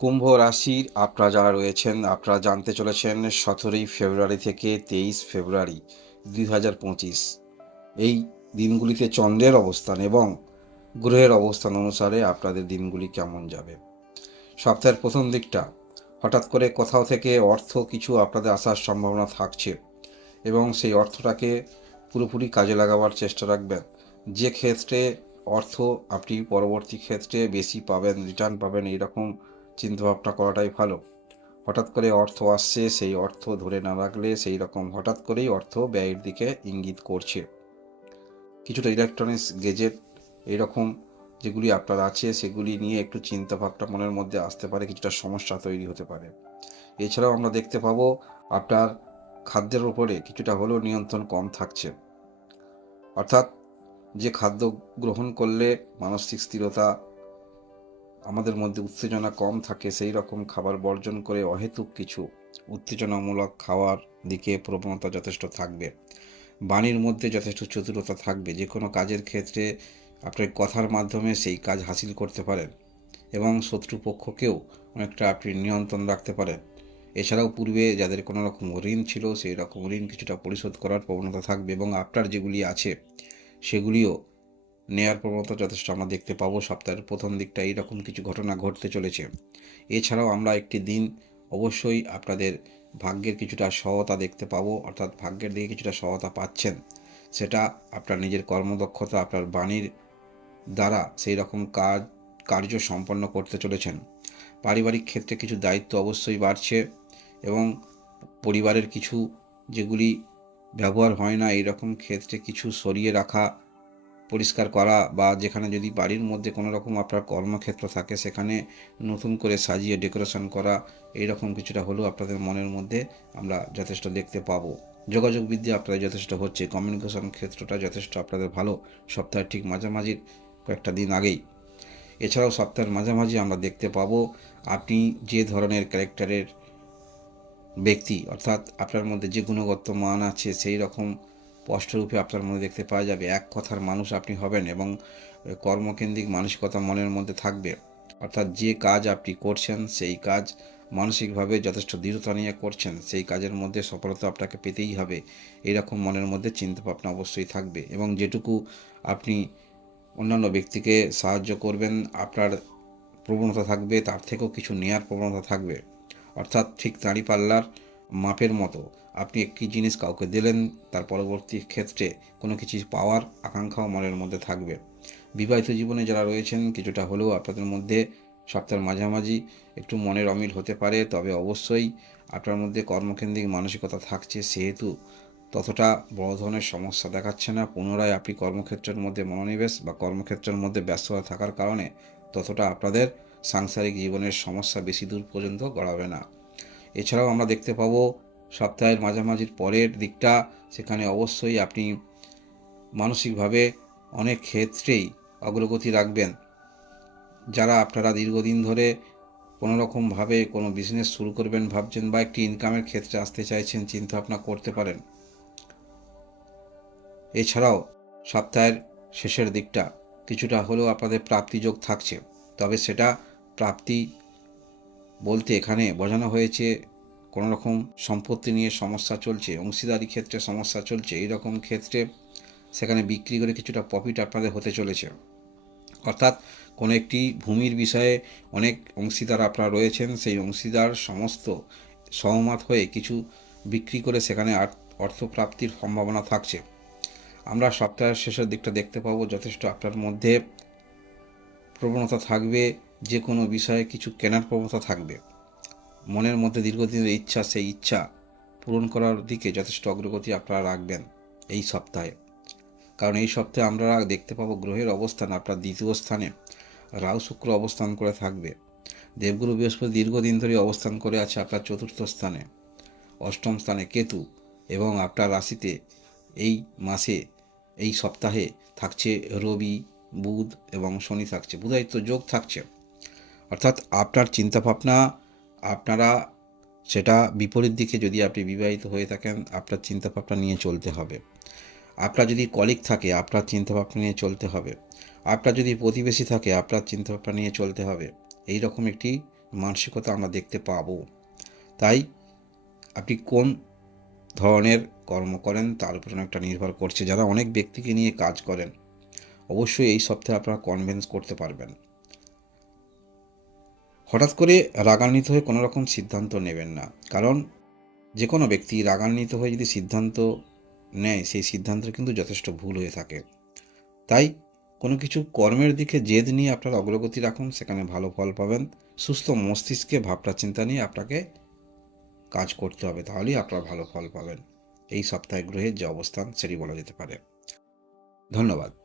কুম্ভ রাশির আপনারা যারা রয়েছেন আপনারা জানতে চলেছেন 17ই ফেব্রুয়ারি থেকে 23 ফেব্রুয়ারি 2025 এই দিনগুলিতে চন্দ্রের অবস্থান এবং গ্রহের অবস্থান অনুসারে আপনাদের দিনগুলি কেমন যাবে। সপ্তাহের প্রথম দিকটা হঠাৎ করে কোথাও থেকে অর্থ কিছু আপনাদের আসার সম্ভাবনা থাকছে এবং সেই অর্থটাকে পুরোপুরি কাজে লাগাবার চেষ্টা রাখবেন। যে ক্ষেত্রে অর্থ আপনি পরবর্তী ক্ষেত্রে বেশি পাবেন, রিটার্ন পাবেন, এইরকম চিন্তাভাবনা করাটাই ভালো। হঠাৎ করে অর্থ আসছে, সেই অর্থ ধরে না রাখলে সেই রকম হঠাৎ করেই অর্থ ব্যয়ের দিকে ইঙ্গিত করছে। কিছুটা ইলেকট্রনিক্স গেজেট এইরকম যেগুলি আপনার আছে সেগুলি নিয়ে একটু চিন্তাভাবনা মনের মধ্যে আসতে পারে, কিছুটা সমস্যা তৈরি হতে পারে। এছাড়াও আমরা দেখতে পাবো আপনার খাদ্যের উপরে কিছুটা হলেও নিয়ন্ত্রণ কম থাকছে, অর্থাৎ যে খাদ্য গ্রহণ করলে মানসিক স্থিরতা, আমাদের মধ্যে উত্তেজনা কম থাকে, সেই রকম খাবার বর্জন করে অহেতুক কিছু উত্তেজনামূলক খাওয়ার দিকে প্রবণতা যথেষ্ট থাকবে। বাণীর মধ্যে যথেষ্ট চতুরতা থাকবে। যে কোনো কাজের ক্ষেত্রে আপনার কথার মাধ্যমে সেই কাজ হাসিল করতে পারেন এবং শত্রুপক্ষকেও অনেকটা আপনি নিয়ন্ত্রণ রাখতে পারেন। এছাড়াও পূর্বে যাদের কোনো রকম ঋণ ছিল সেই রকম ঋণ কিছুটা পরিশোধ করার প্রবণতা থাকবে এবং আপনার যেগুলি আছে সেগুলিও নেয়ার প্রবণতা যথেষ্ট আমরা দেখতে পাবো। সপ্তাহের প্রথম দিকটা এইরকম কিছু ঘটনা ঘটতে চলেছে। এছাড়াও আমরা একটি দিন অবশ্যই আপনাদের ভাগ্যের কিছুটা সহায়তা দেখতে পাবো, অর্থাৎ ভাগ্যের দিকে কিছুটা সহায়তা পাচ্ছেন। সেটা আপনার নিজের কর্মদক্ষতা, আপনার বাণীর দ্বারা সেই রকম কার্য সম্পন্ন করতে চলেছেন। পারিবারিক ক্ষেত্রে কিছু দায়িত্ব অবশ্যই বাড়ছে এবং পরিবারের কিছু যেগুলি ব্যবহার হয় না এইরকম ক্ষেত্রে কিছু সরিয়ে রাখা, পরিষ্কার করা, বা যেখানে যদি বাড়ির মধ্যে কোনো রকম আপনার কর্মক্ষেত্র থাকে সেখানে নতুন করে সাজিয়ে ডেকোরেশন করা, এইরকম কিছুটা হলেও আপনাদের মনের মধ্যে আমরা যথেষ্ট দেখতে পাবো। যোগাযোগ বিদ্যা আপনাদের যথেষ্ট হচ্ছে, কমিউনিকেশন ক্ষেত্রটা যথেষ্ট আপনাদের ভালো সপ্তাহের ঠিক মাঝামাঝির কয়েকটা দিন আগেই। এছাড়াও সপ্তাহের মাঝামাঝি আমরা দেখতে পাবো আপনি যে ধরনের ক্যারেক্টারের ব্যক্তি, অর্থাৎ আপনার মধ্যে যে গুণগত মান আছে সেই রকম স্পষ্টরূপে আপনার মধ্যে দেখতে পাওয়া যাবে। এক কথার মানুষ আপনি হবেন এবং কর্মকেন্দ্রিক মানসিকতা মনের মধ্যে থাকবে, অর্থাৎ যে কাজ আপনি করছেন সেই কাজ মানসিকভাবে যথেষ্ট দৃঢ়তা নিয়ে করছেন, সেই কাজের মধ্যে সফলতা আপনাকে পেতেই হবে, এরকম মনের মধ্যে চিন্তাভাবনা অবশ্যই থাকবে। এবং যেটুকু আপনি অন্যান্য ব্যক্তিকে সাহায্য করবেন আপনার প্রবণতা থাকবে, তার থেকেও কিছু নেয়ার প্রবণতা থাকবে, অর্থাৎ ঠিক দাঁড়িপাল্লার মাপের মতো আপনি একটি জিনিস কাউকে দিলেন, তার পরবর্তী ক্ষেত্রে কোনো কিছু পাওয়ার আকাঙ্ক্ষাও মনের মধ্যে থাকবে। বিবাহিত জীবনে যারা রয়েছেন কিছুটা হলেও আপনাদের মধ্যে সপ্তাহের মাঝামাঝি একটু মনের অমিল হতে পারে, তবে অবশ্যই আপনার মধ্যে কর্মকেন্দ্রিক মানসিকতা থাকছে সেহেতু ততটা বড় ধরনের সমস্যা দেখাচ্ছে না। পুনরায় আপনি কর্মক্ষেত্রের মধ্যে মনোনিবেশ বা কর্মক্ষেত্রের মধ্যে ব্যস্ততা থাকার কারণে ততটা আপনাদের সাংসারিক জীবনের সমস্যা বেশি দূর পর্যন্ত গড়াবে না। এছাড়াও আমরা দেখতে পাবো সপ্তাহের মাঝামাঝির পরের দিকটা, সেখানে অবশ্যই আপনি মানসিকভাবে অনেক ক্ষেত্রেই অগ্রগতি রাখবেন। যারা আপনারা দীর্ঘদিন ধরে কোনো রকমভাবে কোনো বিজনেস শুরু করবেন ভাবছেন বা একটি ইনকামের ক্ষেত্রে আসতে চাইছেন, চিন্তাভাবনা করতে পারেন। এছাড়াও সপ্তাহের শেষের দিকটা কিছুটা হলেও আপনাদের প্রাপ্তিযোগ থাকছে, তবে সেটা প্রাপ্তি বলতে এখানে বোঝানো হয়েছে কোনো রকম সম্পত্তি নিয়ে সমস্যা চলছে, অংশীদারি ক্ষেত্রে সমস্যা চলছে, এই রকম ক্ষেত্রে সেখানে বিক্রি করে কিছুটা প্রফিট আপনাদের হতে চলেছে। অর্থাৎ কোনো একটি ভূমির বিষয়ে অনেক অংশীদার আপনারা রয়েছেন, সেই অংশীদার সমস্ত সহমত হয়ে কিছু বিক্রি করে সেখানে অর্থপ্রাপ্তির সম্ভাবনা থাকছে। আমরা সপ্তাহের শেষের দিকটা দেখতে পাবো যথেষ্ট আপনার মধ্যে প্রবণতা থাকবে, যে কোনো বিষয়ে কিছু কেনার প্রবণতা থাকবে, মনের মধ্যে দীর্ঘদিনের ইচ্ছা, সেই ইচ্ছা পূরণ করার দিকে যথেষ্ট অগ্রগতি আপনারা রাখবেন এই সপ্তাহে। কারণ এই সপ্তাহে আমরা দেখতে পাবো গ্রহের অবস্থান আপনার দ্বিতীয় স্থানে রাহু শুক্র অবস্থান করে থাকবে, দেবগুরু বৃহস্পতি দীর্ঘদিন ধরে অবস্থান করে আছে আপনার চতুর্থ স্থানে, অষ্টম স্থানে কেতু, এবং আপনার রাশিতে এই মাসে এই সপ্তাহে থাকছে রবি, বুধ এবং শনি থাকছে, বুধায়িত্ব যোগ থাকছে। অর্থাৎ আপনার চিন্তাভাবনা আপনারা সেটা বিপরীত দিকে, যদি আপনি বিবাহিত হয়ে থাকেন আপনার চিন্তাভাবনা নিয়ে চলতে হবে, আপনার যদি কলিগ থাকে আপনার চিন্তাভাবনা নিয়ে চলতে হবে, আপনার যদি প্রতিবেশী থাকে আপনার চিন্তাভাবনা নিয়ে চলতে হবে। এই রকম একটি মানসিকতা আমরা দেখতে পাবো। তাই আপনি কোন ধরনের কর্ম করেন তার উপর অনেকটা নির্ভর করছে। যারা অনেক ব্যক্তিকে নিয়ে কাজ করেন, অবশ্যই এই সপ্তাহে আপনারা কনভিন্স করতে পারবেন। হঠাৎ করে রাগান্বিত হয়ে কোনো রকম সিদ্ধান্ত নেবেন না, কারণ যে কোনো ব্যক্তি রাগান্বিত হয়ে যদি সিদ্ধান্ত নেয়, সেই সিদ্ধান্ত কিন্তু যথেষ্ট ভুল হয়ে থাকে। তাই কোনো কিছু কর্মের দিকে জেদ নিয়ে আপনারা অগ্রগতি রাখুন, সেখানে ভালো ফল পাবেন। সুস্থ মস্তিষ্কে ভাবনা চিন্তা নিয়ে আপনাকে কাজ করতে হবে, তাহলেই আপনারা ভালো ফল পাবেন। এই সপ্তাহে গ্রহের যে অবস্থান সেটি বলা যেতে পারে। ধন্যবাদ।